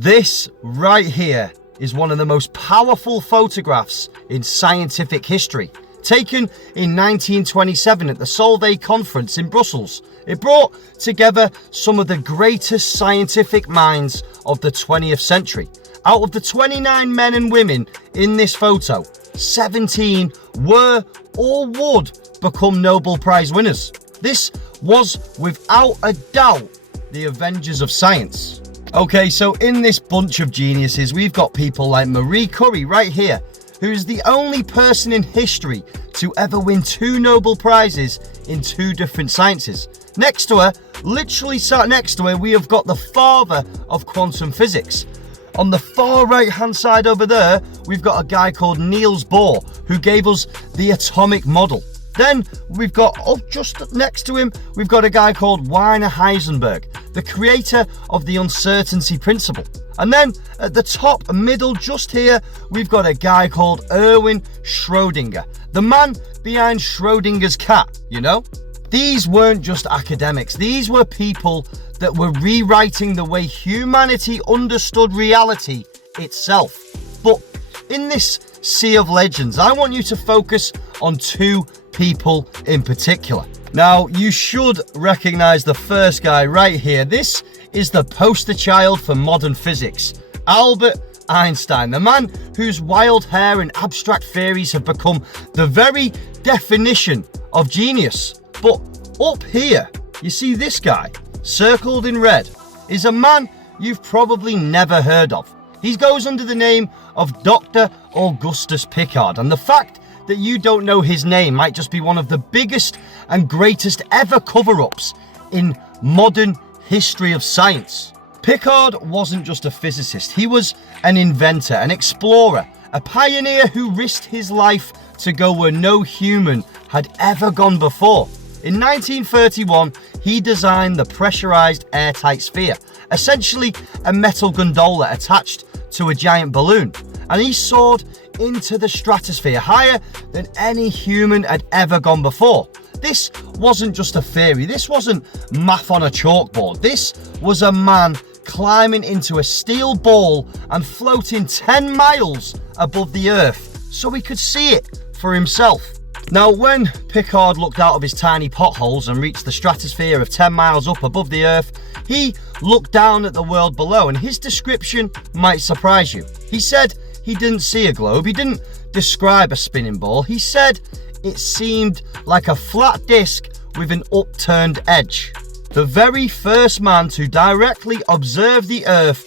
This right here is one of the most powerful photographs in scientific history. Taken in 1927 at the Solvay Conference in Brussels, it brought together some of the greatest scientific minds of the 20th century. Out of the 29 men and women in this photo, 17 were or would become Nobel Prize winners. This was without a doubt the Avengers of science. Okay, so in this bunch of geniuses, we've got people like Marie Curie right here, who is the only person in history to ever win 2 Nobel Prizes in 2 different sciences. Next to her, literally sat next to her, we have got the father of quantum physics. On the far right hand side over there, we've got a guy called Niels Bohr, who gave us the atomic model. Then we've got, just next to him, we've got a guy called Werner Heisenberg, the creator of the uncertainty principle. And then at the top middle, just here, we've got a guy called Erwin Schrödinger, the man behind Schrödinger's cat, you know? These weren't just academics, these were people that were rewriting the way humanity understood reality itself. But in this sea of legends, I want you to focus on 2 people in particular. Now, you should recognize the first guy right here. This is the poster child for modern physics, Albert Einstein, the man whose wild hair and abstract theories have become the very definition of genius. But up here, you see this guy, circled in red, is a man you've probably never heard of. He goes under the name of Dr. Augustus Piccard, and the fact that you don't know his name might just be one of the biggest and greatest ever cover-ups in modern history of science. Piccard wasn't just a physicist, he was an inventor, an explorer, a pioneer who risked his life to go where no human had ever gone before. In 1931, he designed the pressurized airtight sphere, essentially a metal gondola attached to a giant balloon, and he soared into the stratosphere, higher than any human had ever gone before. This wasn't just a theory, this wasn't math on a chalkboard, this was a man climbing into a steel ball and floating 10 miles above the earth so he could see it for himself. Now, when Piccard looked out of his tiny potholes and reached the stratosphere of 10 miles up above the earth, he looked down at the world below, and his description might surprise you. He said he didn't see a globe, he didn't describe a spinning ball, he said it seemed like a flat disc with an upturned edge. The very first man to directly observe the earth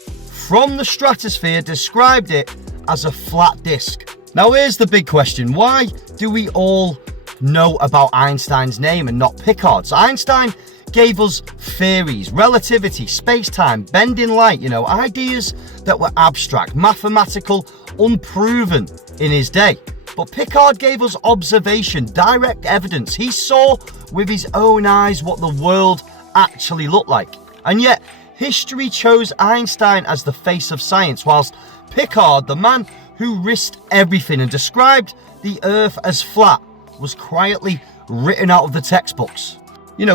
from the stratosphere described it as a flat disc. Now here's the big question, why do we all know about Einstein's name and not Piccard's? Einstein gave us theories, relativity, space-time, bending light, ideas that were abstract, mathematical, unproven in his day. But Piccard gave us observation, direct evidence. He saw with his own eyes what the world actually looked like. And yet, history chose Einstein as the face of science, whilst Piccard, the man who risked everything and described the earth as flat, was quietly written out of the textbooks.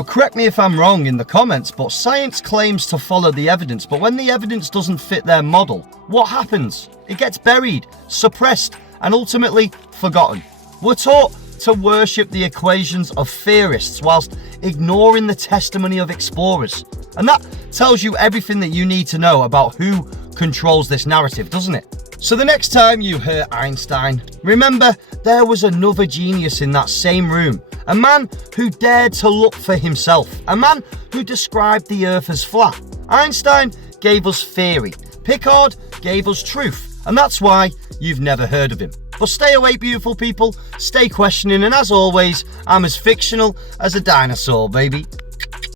Correct me if I'm wrong in the comments, but science claims to follow the evidence, but when the evidence doesn't fit their model, what happens? It gets buried, suppressed, and ultimately forgotten. We're taught to worship the equations of theorists whilst ignoring the testimony of explorers. And that tells you everything that you need to know about who controls this narrative, doesn't it? So the next time you hear Einstein, remember there was another genius in that same room, a man who dared to look for himself, a man who described the earth as flat. Einstein gave us theory, Piccard gave us truth, and that's why you've never heard of him. But stay awake, beautiful people, stay questioning, and as always, I'm as fictional as a dinosaur, baby.